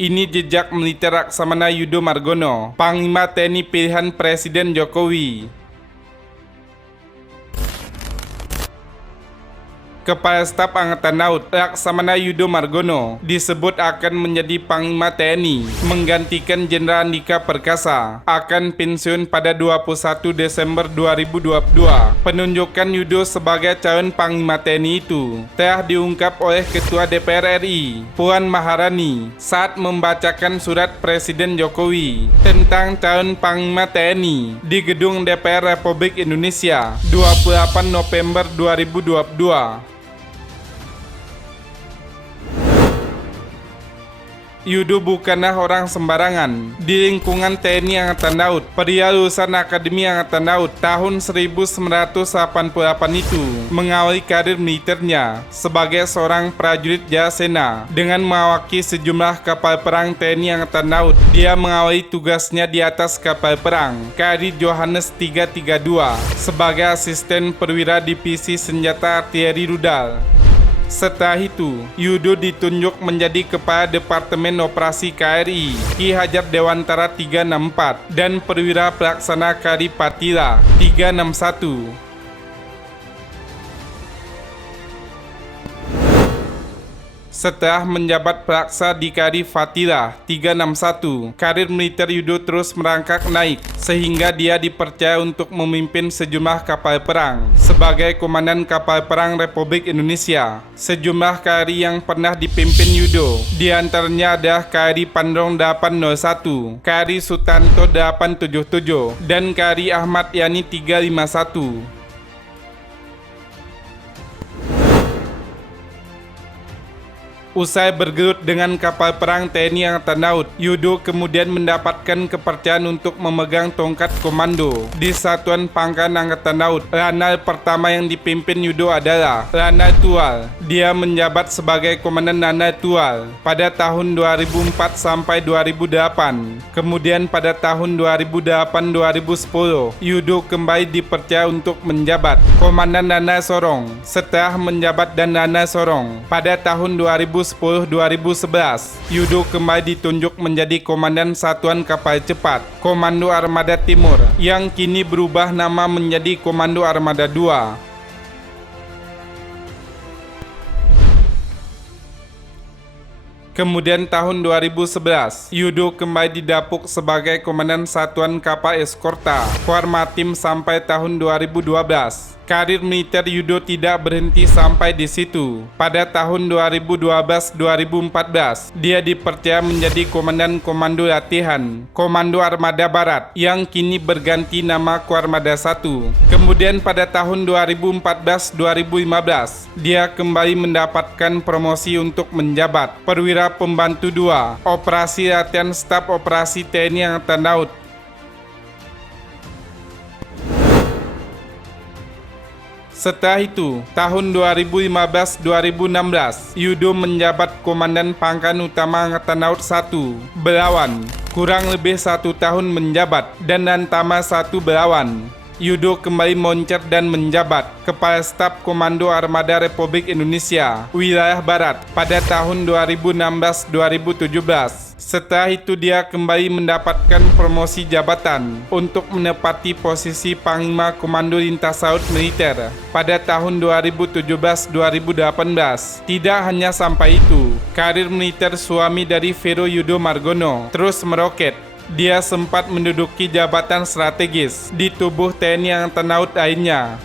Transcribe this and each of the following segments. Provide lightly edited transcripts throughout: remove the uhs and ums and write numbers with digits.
Ini jejak militer Laksamana Yudo Margono, Panglima TNI pilihan Presiden Jokowi. Kepala Staf Angkatan Laut Laksamana Yudo Margono disebut akan menjadi Panglima TNI menggantikan Jenderal Andika Perkasa akan pensiun pada 21 Desember 2022. Penunjukan Yudo sebagai calon Panglima TNI itu telah diungkap oleh Ketua DPR RI Puan Maharani saat membacakan surat Presiden Jokowi tentang calon Panglima TNI di Gedung DPR Republik Indonesia 28 November 2022. Yudo bukanlah orang sembarangan. Di lingkungan TNI Angkatan Laut, pria lulusan Akademi Angkatan Laut tahun 1988 itu mengawali karir militernya sebagai seorang prajurit Jalasena dengan mengawaki sejumlah kapal perang TNI Angkatan Laut. Dia mengawali tugasnya di atas kapal perang KRI Johannes 332 sebagai asisten perwira divisi senjata artileri rudal. Setelah itu, Yudo ditunjuk menjadi Kepala Departemen Operasi KRI Ki Hajar Dewantara 364 dan Perwira Pelaksana KRI Patila 361. Setelah menjabat pelaksa di KRI Fatila 361, karir militer Yudo terus merangkak naik sehingga dia dipercaya untuk memimpin sejumlah kapal perang sebagai Komandan Kapal Perang Republik Indonesia. Sejumlah KRI yang pernah dipimpin Yudo diantaranya adalah KRI Pandrong 801, KRI Sutanto 877, dan KRI Ahmad Yani 351. Usai bergelut dengan kapal perang TNI Angkatan Laut, Yudo kemudian mendapatkan kepercayaan untuk memegang tongkat komando di Satuan Pangkalan Angkatan Laut. Lanal pertama yang dipimpin Yudo adalah Lanal Tual. Dia menjabat sebagai Komandan Lanal Tual pada tahun 2004 sampai 2008. Kemudian pada tahun 2008-2010, Yudo kembali dipercaya untuk menjabat Komandan Lanal Sorong. Setelah menjabat dan Lanal Sorong pada tahun 2010-2011, Yudo kembali ditunjuk menjadi Komandan Satuan Kapal Cepat Komando Armada Timur yang kini berubah nama menjadi Komando Armada II. Kemudian tahun 2011, Yudo kembali didapuk sebagai Komandan Satuan Kapal Eskorta Koarmatim sampai tahun 2012. Karir militer Yudo tidak berhenti sampai di situ. Pada tahun 2012-2014, dia dipercaya menjadi Komandan Komando Latihan Komando Armada Barat yang kini berganti nama Koarmada 1. Kemudian pada tahun 2014-2015, dia kembali mendapatkan promosi untuk menjabat Perwira Pembantu 2 Operasi Latihan Staf Operasi TNI Angkatan Laut. Setelah itu, tahun 2015-2016, Yudo menjabat Komandan Pangkalan Utama Angkatan Laut 1 Belawan, kurang lebih 1 tahun menjabat, dan Lantama 1 Belawan. Yudo kembali moncer dan menjabat Kepala Staf Komando Armada Republik Indonesia Wilayah Barat pada tahun 2016-2017. Setelah itu dia kembali mendapatkan promosi jabatan untuk menepati posisi Panglima Komando Lintas Laut Militer pada tahun 2017-2018. Tidak hanya sampai itu, karir militer suami dari Vero Yudo Margono terus meroket. Dia sempat menduduki jabatan strategis di tubuh TNI Angkatan Laut lainnya.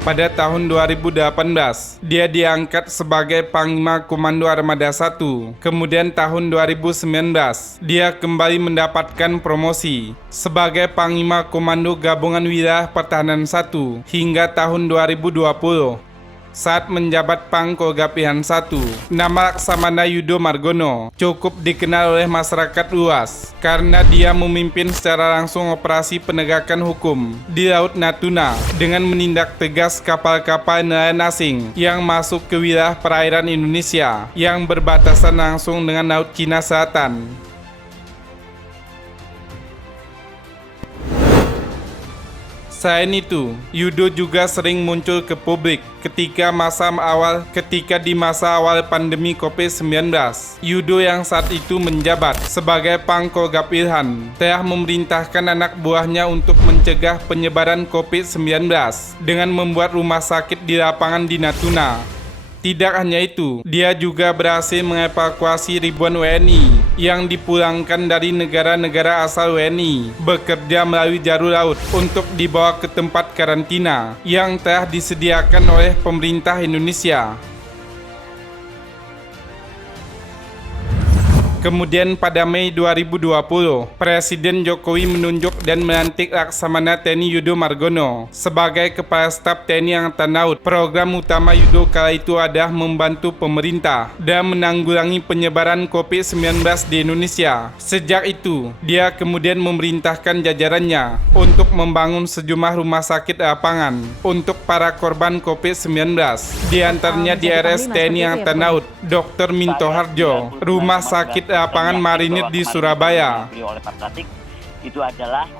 Pada tahun 2018, dia diangkat sebagai Panglima Komando Armada 1. Kemudian tahun 2019, dia kembali mendapatkan promosi sebagai Panglima Komando Gabungan Wilayah Pertahanan 1 hingga tahun 2020. Saat menjabat Pangkolgapihan 1, nama Laksamana Yudo Margono cukup dikenal oleh masyarakat luas karena dia memimpin secara langsung operasi penegakan hukum di Laut Natuna dengan menindak tegas kapal-kapal nelayan asing yang masuk ke wilayah perairan Indonesia yang berbatasan langsung dengan Laut Cina Selatan. Selain itu, Yudo juga sering muncul ke publik ketika di masa awal pandemi COVID-19. Yudo yang saat itu menjabat sebagai Pangkolgapihan telah memerintahkan anak buahnya untuk mencegah penyebaran COVID-19 dengan membuat rumah sakit di lapangan di Natuna. Tidak hanya itu, dia juga berhasil mengevakuasi ribuan WNI yang dipulangkan dari negara-negara asal WNI bekerja melalui jalur laut untuk dibawa ke tempat karantina yang telah disediakan oleh pemerintah Indonesia. Kemudian pada Mei 2020, Presiden Jokowi menunjuk dan melantik Laksamana TNI Yudo Margono sebagai Kepala Staf TNI Angkatan Laut. Program utama Yudo kala itu adalah membantu pemerintah dan menanggulangi penyebaran COVID-19 di Indonesia. Sejak itu, dia kemudian memerintahkan jajarannya untuk membangun sejumlah rumah sakit lapangan untuk para korban COVID-19. Di antaranya di RS TNI Angkatan Laut, Dr. Minto Harjo, Rumah Sakit Lapangan Marinir di Surabaya. Itu adalah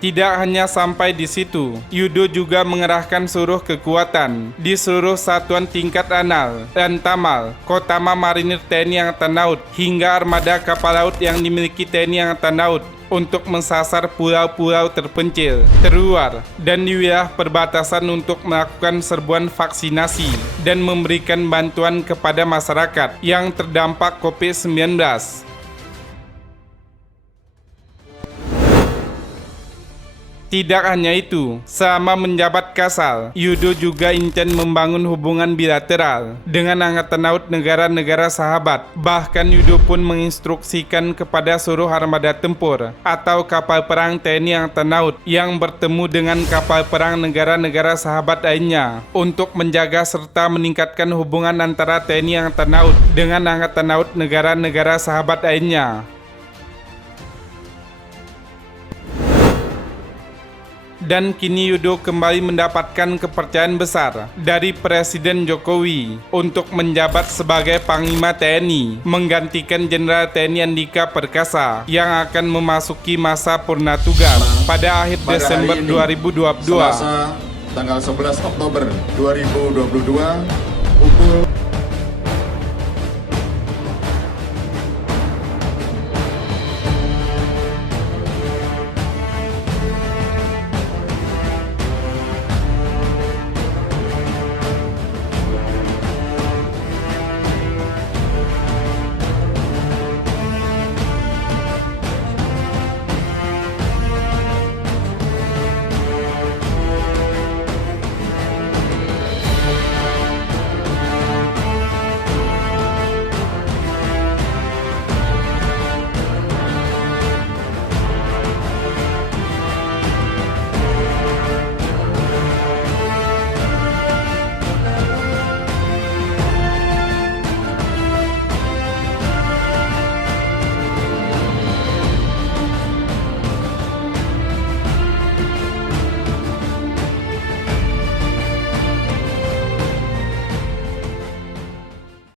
Tidak hanya sampai di situ, Yudo juga mengerahkan seluruh kekuatan di seluruh satuan tingkat Lanal, Lantamal, Kotama Marinir TNI Angkatan Laut, hingga armada kapal laut yang dimiliki TNI Angkatan Laut untuk mensasar pulau-pulau terpencil, terluar, dan di wilayah perbatasan untuk melakukan serbuan vaksinasi dan memberikan bantuan kepada masyarakat yang terdampak COVID-19. Tidak hanya itu, selama menjabat Kasal, Yudo juga intens membangun hubungan bilateral dengan Angkatan Laut negara-negara sahabat. Bahkan Yudo pun menginstruksikan kepada seluruh armada tempur atau kapal perang TNI Angkatan Laut yang bertemu dengan kapal perang negara-negara sahabat lainnya untuk menjaga serta meningkatkan hubungan antara TNI Angkatan Laut dengan Angkatan Laut negara-negara sahabat lainnya. Dan kini Yudo kembali mendapatkan kepercayaan besar dari Presiden Jokowi untuk menjabat sebagai Panglima TNI, menggantikan Jenderal TNI Andika Perkasa yang akan memasuki masa purna tugas pada akhir Desember 2022. Selasa, tanggal 11 Oktober 2022, pukul